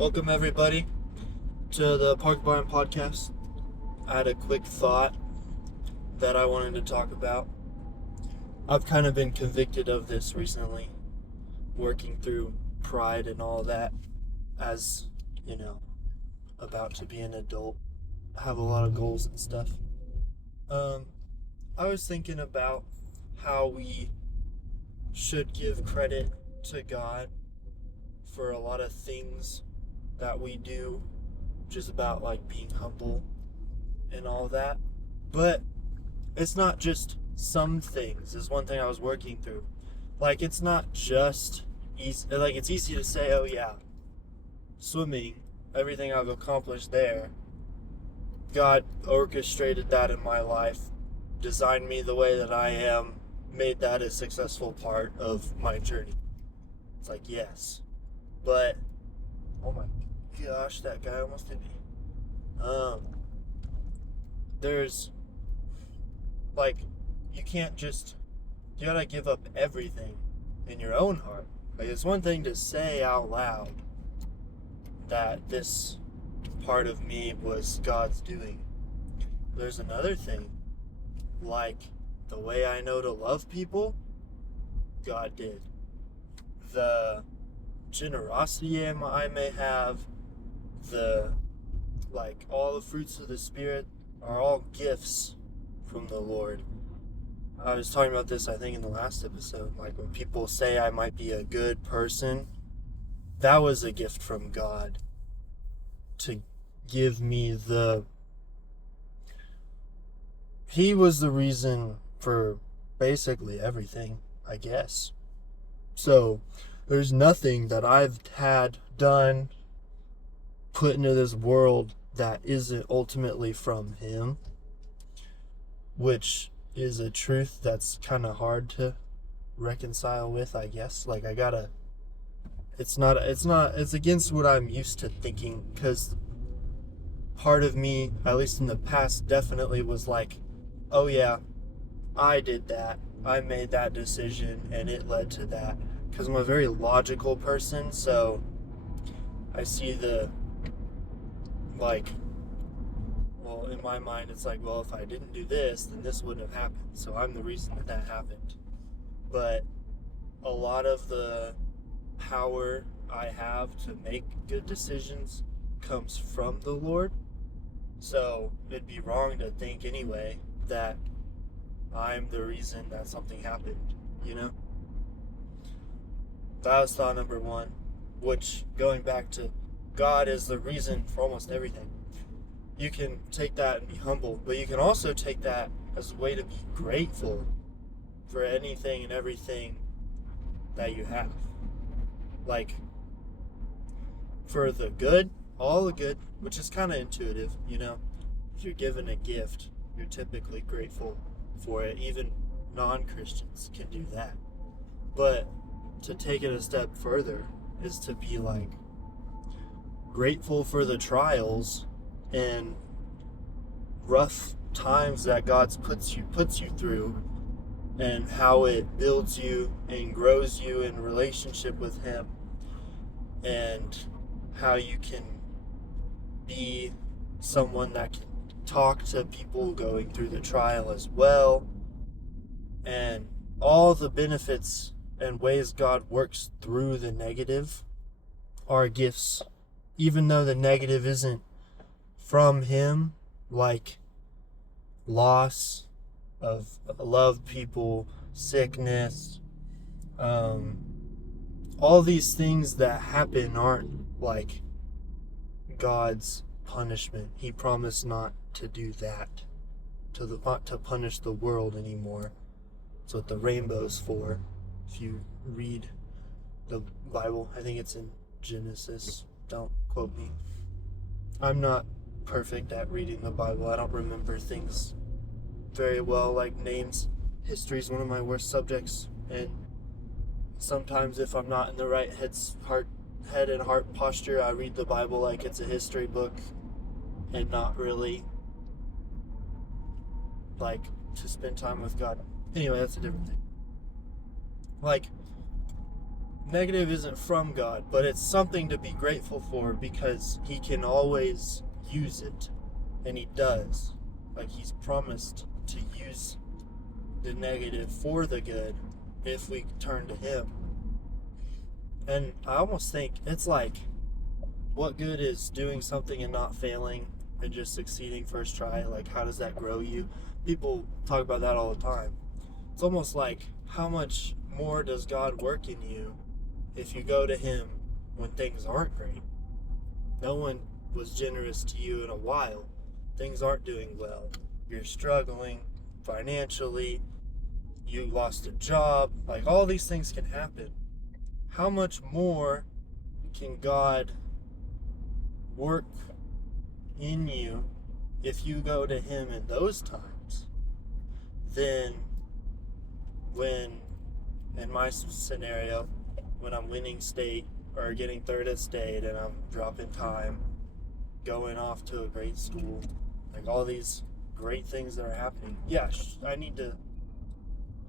Welcome everybody to the PBynum podcast. I had a quick thought that I wanted to talk about. I've kind of been convicted of this recently, working through pride and all that as, you know, about to be an adult, have a lot of goals and stuff. Um, I was thinking about how we should give credit to God for a lot of things that we do, just about like being humble and all that. But it's not just some things, is one thing I was working through. Like, it's not just easy. Like, it's easy to say, oh, yeah, swimming, everything I've accomplished there, God orchestrated that in my life, designed me the way that I am, made that a successful part of my journey. It's like, yes. But, oh my gosh, that guy almost hit me. Um, there's like, you can't just, you gotta give up everything in your own heart. Like, it's one thing to say out loud that this part of me was God's doing. There's another thing, like the way I know to love people, God did. The generosity I may have, the, like, all the fruits of the Spirit are all gifts from the Lord. I was talking about this, I think, in the last episode. Like, when people say I might be a good person, that was a gift from God to give me the. He was the reason for basically everything, I guess. So, there's nothing that I've had done, put into this world that isn't ultimately from Him, which is a truth that's kind of hard to reconcile with, I guess. Like, I gotta, it's against what I'm used to thinking, because part of me, at least in the past, definitely was like, oh yeah, I did that, I made that decision and it led to that, because I'm a very logical person. So I see the, like, well, in my mind it's like, well, if I didn't do this, then this wouldn't have happened, so I'm the reason that happened. But a lot of the power I have to make good decisions comes from the Lord. So it'd be wrong to think anyway that I'm the reason that something happened, you know? That was thought number one, which, going back to God is the reason for almost everything. You can take that and be humble, but you can also take that as a way to be grateful for anything and everything that you have. Like, for the good, all the good, which is kind of intuitive, you know? If you're given a gift, you're typically grateful for it. Even non-Christians can do that. But to take it a step further is to be like grateful for the trials and rough times that God's puts you through, and how it builds you and grows you in relationship with Him, and how you can be someone that can talk to people going through the trial as well, and all the benefits and ways God works through the negative are gifts, even though the negative isn't from Him, like loss of loved people, sickness, all these things that happen aren't like God's punishment. He promised not to do that, to punish the world anymore. That's what the rainbow's for. If you read the Bible, I think it's in Genesis. Don't quote me. I'm not perfect at reading the Bible. I don't remember things very well, like names. History is one of my worst subjects, and sometimes if I'm not in the right head and heart posture, I read the Bible like it's a history book and not really like to spend time with God. Anyway, that's a different thing. Like, negative isn't from God, but it's something to be grateful for because he can always use it. And he does. Like, he's promised to use the negative for the good if we turn to him. And I almost think it's like, what good is doing something and not failing and just succeeding first try? Like, how does that grow you? People talk about that all the time. It's almost like, how much more does God work in you if you go to him when things aren't great? No one was generous to you in a while. Things aren't doing well. You're struggling financially. You lost a job. Like, all these things can happen. How much more can God work in you if you go to him in those times than when, in my scenario, when I'm winning state or getting third at state and I'm dropping time, going off to a great school, like all these great things that are happening. Yeah, I need to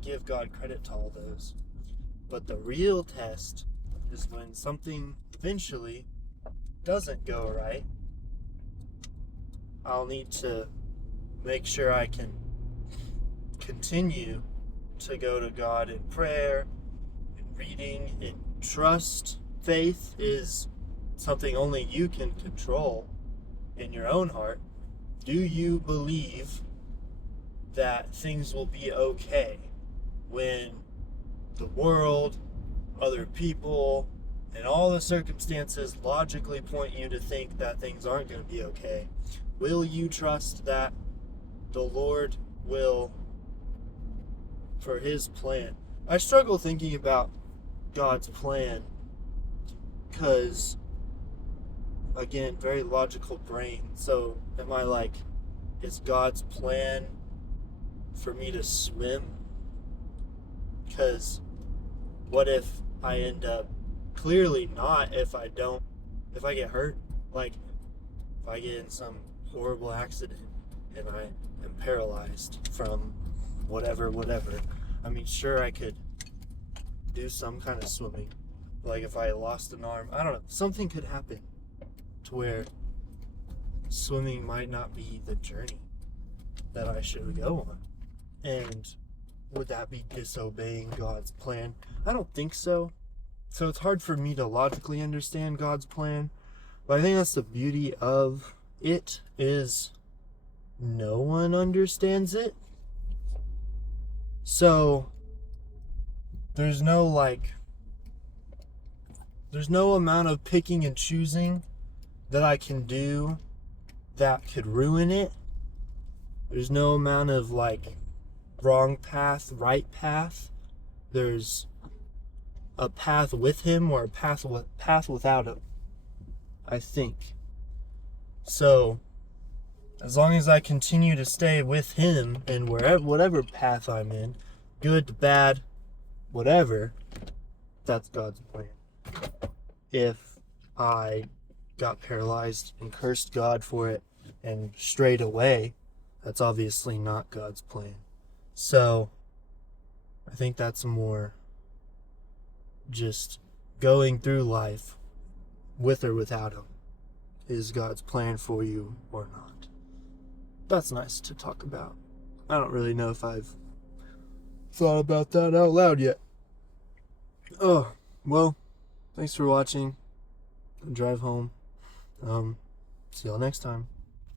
give God credit to all those. But the real test is when something eventually doesn't go right. I'll need to make sure I can continue to go to God in prayer, in reading, in trust. Faith is something only you can control in your own heart. Do you believe that things will be okay when the world, other people, and all the circumstances logically point you to think that things aren't going to be okay? Will you trust that the Lord will, for his plan? I struggle thinking about God's plan because, again, very logical brain. So am I like, is God's plan for me to swim? Because what if I end up, clearly not if I get hurt, like if I get in some horrible accident and I am paralyzed from whatever. I mean, sure, I could do some kind of swimming. Like if I lost an arm, I don't know, something could happen to where swimming might not be the journey that I should go on. And would that be disobeying God's plan? I don't think so. So it's hard for me to logically understand God's plan. But I think that's the beauty of it, is no one understands it. So there's no amount of picking and choosing that I can do that could ruin it. There's no amount of wrong path, right path. There's a path with him or a path without him, I think. So as long as I continue to stay with him and whatever path I'm in, good, bad, whatever, that's God's plan. If I got paralyzed and cursed God for it and strayed away, that's obviously not God's plan. So I think that's more just going through life with or without him. Is God's plan for you or not? That's nice to talk about. I don't really know if I've thought about that out loud yet. Oh, well, thanks for watching. Drive home. See y'all next time.